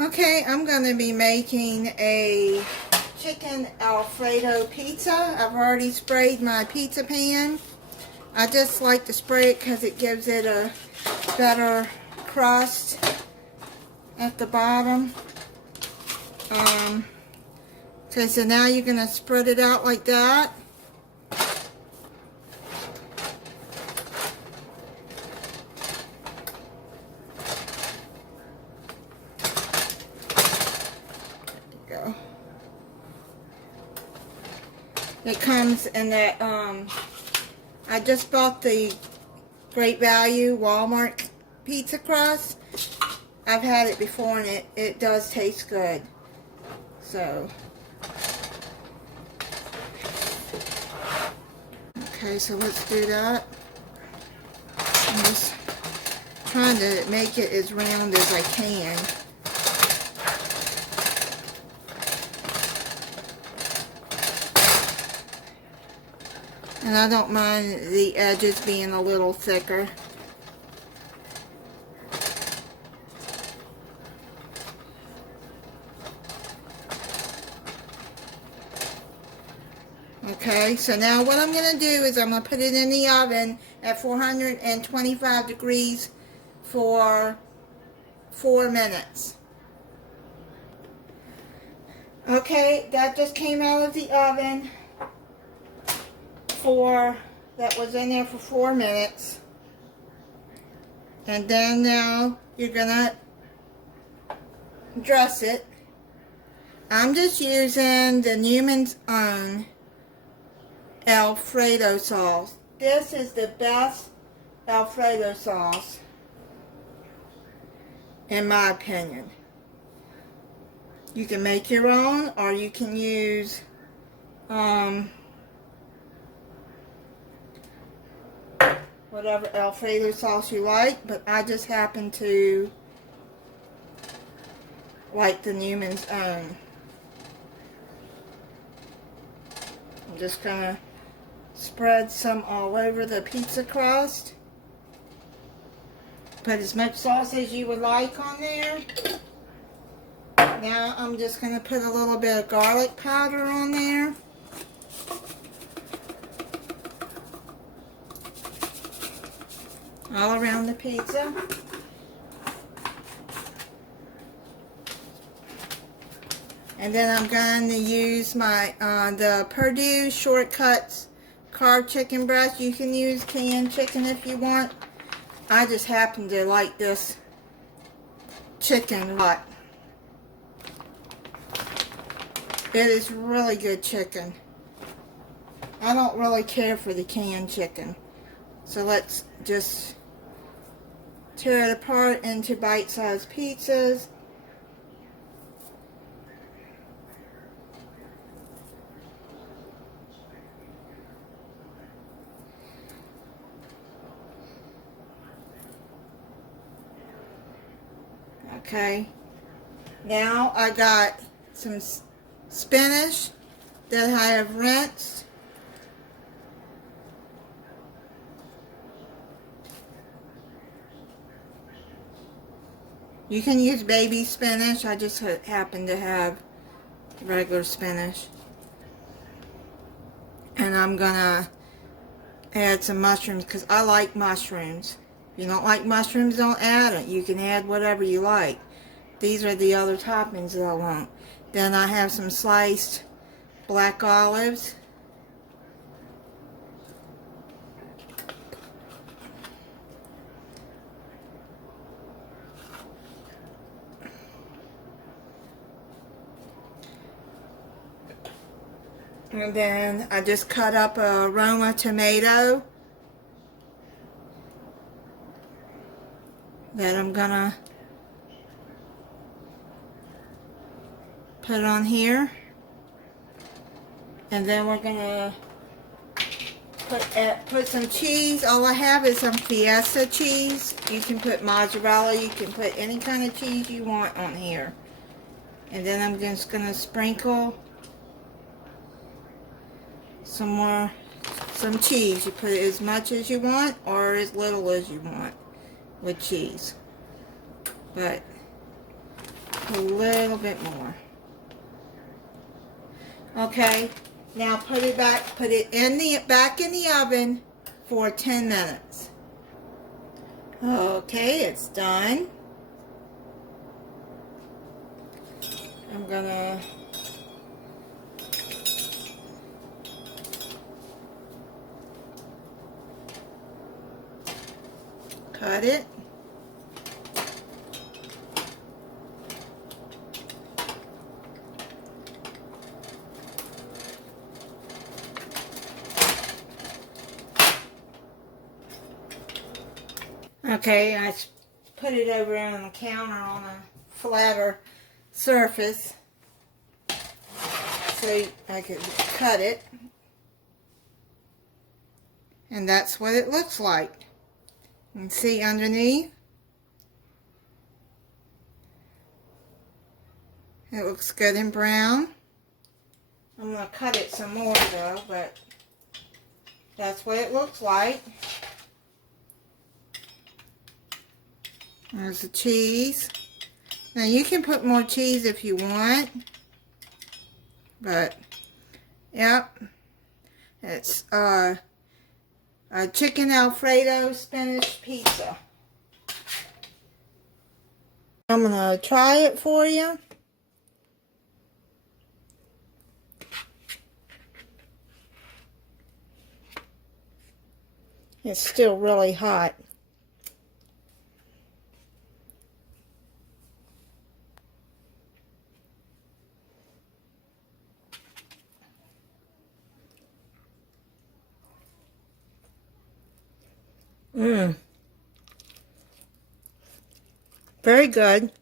Okay, I'm going to be making a chicken Alfredo pizza. I've already sprayed my pizza pan. I just like to spray it because it gives it a better crust at the bottom. Okay, so now you're going to spread it out like that. Go. It comes in that, I just bought the Great Value Walmart pizza crust. I've had it before and it does taste good. So, okay, so let's do that. I'm just trying to make it as round as I can. And I don't mind the edges being a little thicker. Okay, so now what I'm going to do is I'm going to put it in the oven at 425 degrees for 4 minutes. Okay, that just came out of the oven. That was in there for 4 minutes. And then now you're gonna dress it. I'm just using the Newman's Own Alfredo sauce. This is the best Alfredo sauce, in my opinion. You can make your own, or you can use whatever Alfredo sauce you like, but I just happen to like the Newman's Own. I'm just gonna spread some all over the pizza crust. Put as much sauce as you would like on there. Now I'm just gonna put a little bit of garlic powder on there. All around the pizza. And then I'm going to use my the Perdue Shortcuts carved chicken breast. You can use canned chicken if you want. I just happen to like this chicken a lot. It is really good chicken. I don't really care for the canned chicken. So let's just tear it apart into bite-sized pizzas. Okay. Now I got some spinach that I have rinsed. You can use baby spinach. I just happen to have regular spinach. And I'm gonna add some mushrooms because I like mushrooms. If you don't like mushrooms, don't add it. You can add whatever you like. These are the other toppings that I want. Then I have some sliced black olives. And then I just cut up a Roma tomato that I'm gonna put on and then we're gonna put some cheese. All I have is some Fiesta cheese. You can put mozzarella, you can put any kind of cheese you want on here. And then I'm just gonna sprinkle some cheese. You put as much as you want or as little as you want with cheese. But a little bit more. Okay, now put it back in the oven for 10 minutes. Okay, it's done. I'm gonna cut it. Okay, I put it over on the counter on a flatter surface so I could cut it. And that's what it looks like. You can see underneath. It looks good and brown. I'm going to cut it some more though, but that's what it looks like. There's the cheese. Now you can put more cheese if you want, but yep, it's a chicken Alfredo spinach pizza. I'm gonna try it for you. It's still really hot. Very good.